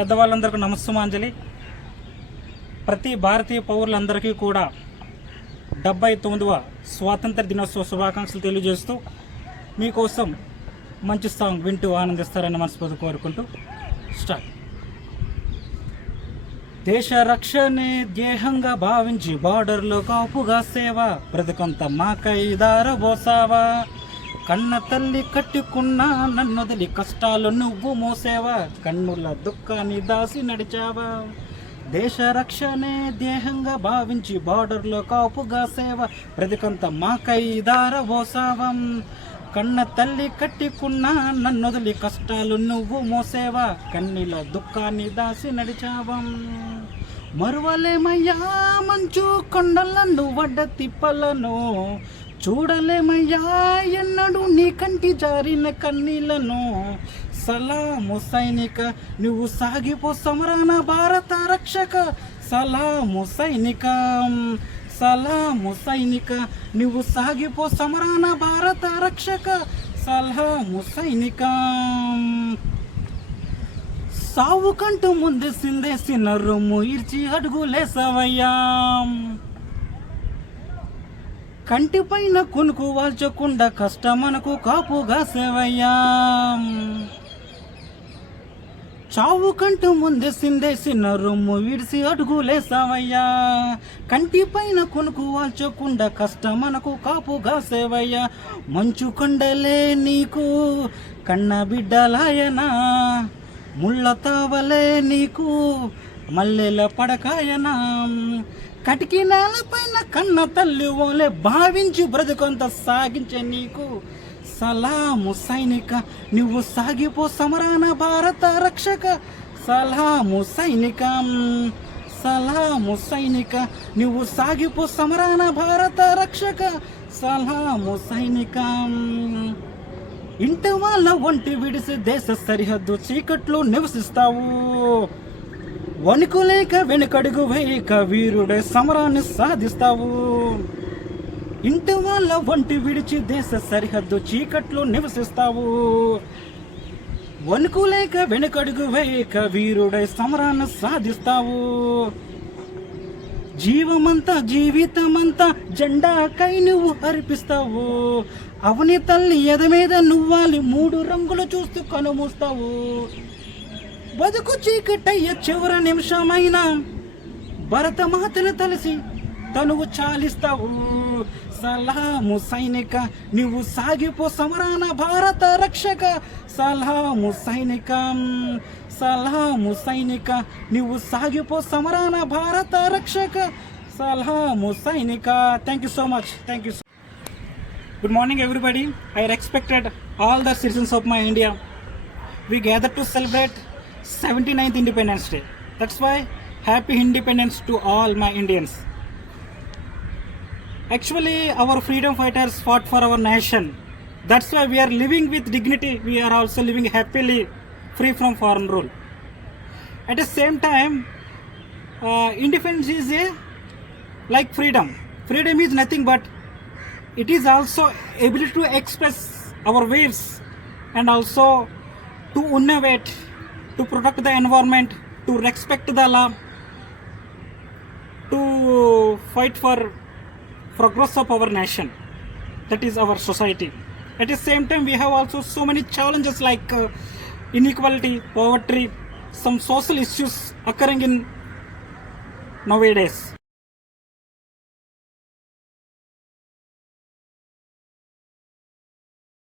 పెద్దవాళ్ళందరికీ నమస్సుమాంజలి. ప్రతి భారతీయ పౌరులందరికీ కూడా 79వ స్వాతంత్ర దినోత్సవ శుభాకాంక్షలు తెలియజేస్తూ మీకోసం మంచి సాంగ్ వింటూ ఆనందిస్తారని మనస్ఫూర్తి కోరుకుంటూ స్టార్ట్. దేశ రక్షణే ధ్యేయంగా భావించి బార్డర్లో కాపుగా సేవ బ్రతుకంత మాకై దారబోసావా. కన్న తల్లి కట్టుకున్నా నన్నొదిలి కష్టాలు నువ్వు మోసేవా. కన్నుల దుఃఖాన్ని దాసి నడిచావా. దేశ రక్షణే ధ్యేయంగా భావించి బార్డర్లో కాపుగా సేవ బ్రతుకంత మాకై దారబోసావం. కన్న తల్లి కట్టుకున్నా నన్నొదిలి కష్టాలు నువ్వు మోసేవా. కన్నీల దుఃఖాన్ని దాసి నడిచావం. మరువలేమయ్యా మంచు కొండలను వడ్డ తిప్పలను, చూడలేమయ్యా ఎన్నడూ నీ కంటి జారిన కన్నీళ్లను. సలాము సైనిక నువ్వు సాగిపో సమరాన భారత రక్షక. సలాము సైనిక, సలాము సైనిక నువ్వు సాగిపో సమరాన భారత రక్షక. సలాము సైనిక. సావు కంటూ ముందు సిందేసిన రొమ్ము ఇర్చి అడుగులేసవయ్యా. కంటిపైన కొనుకు వాల్చకుండా కష్టమనకు కాపుగా సేవయ్యా. చావు కంటూ ముందే సిందేసిన రొమ్ము విడిసి అడుగులేసావయ్యా. కంటిపైన కొనుకు వాల్చకుండా కష్టమనకు కాపుగా సేవయ్యా. మంచు కొండలే నీకు కన్న బిడ్డలాయనా, ముళ్ళ తావలే నీకు మల్లెల పడకాయనా. కటికి నేలపైన కన్న తల్లి ఓలే భావించి బ్రతుకంత సాగించే నీకు. సలాము సైనిక నువ్వు సాగిపో సమరాన భారత రక్షక. సలాము సైనిక, సలాము సైనిక నువ్వు సాగిపో సమరాన భారత రక్షక. సలాము సైనిక. ఇంటి వాళ్ళ ఒంటి విడిసి దేశ సరిహద్దు చీకట్లు నివసిస్తావు. వణుకులేక వెనుకడుగు వేయక వీరుడే సమరాన్ని సాధిస్తావు. ఇంటి వాళ్ళ ఒంటి విడిచి దేశ సరిహద్దు చీకట్లు నివసిస్తావు. వణుకులేక వెనుకడుగు వేయక వీరుడే సమరాన్ని సాధిస్తావు. జీవమంతా జీవితమంతా జెండాకై నువ్వు అర్పిస్తావు. అవని తల్లి ఎద మీద నువ్వాలి 3 రంగులు చూస్తూ కనుమూస్తావు. బతుకు చీకటయ్య చివరి నిమిషమైన భరతమాతను తలసి తనువు చాలిస్తావు. సలాము సైనిక నువ్వు సాగిపో సమరాన భారత రక్షక. సలాము సైనిక, సలాము సైనిక నువ్వు సాగిపో సమరాన భారత రక్షక. సలాము సైనిక. Thank you so much. Thank you. Good morning everybody. I respected all the citizens of my India. We gathered to celebrate 79th Independence Day. That's why happy independence to all my Indians. Actually our freedom fighters fought for our nation. That's why we are living with dignity. We are also living happily, free from foreign rule. At the same time, independence is like freedom. Freedom is nothing but it is also ability to express our ways and also to innovate, to protect the environment, to respect the law, to fight for progress of our nation. That is our society. At the same time we have also so many challenges like inequality, poverty, some social issues occurring in nowadays.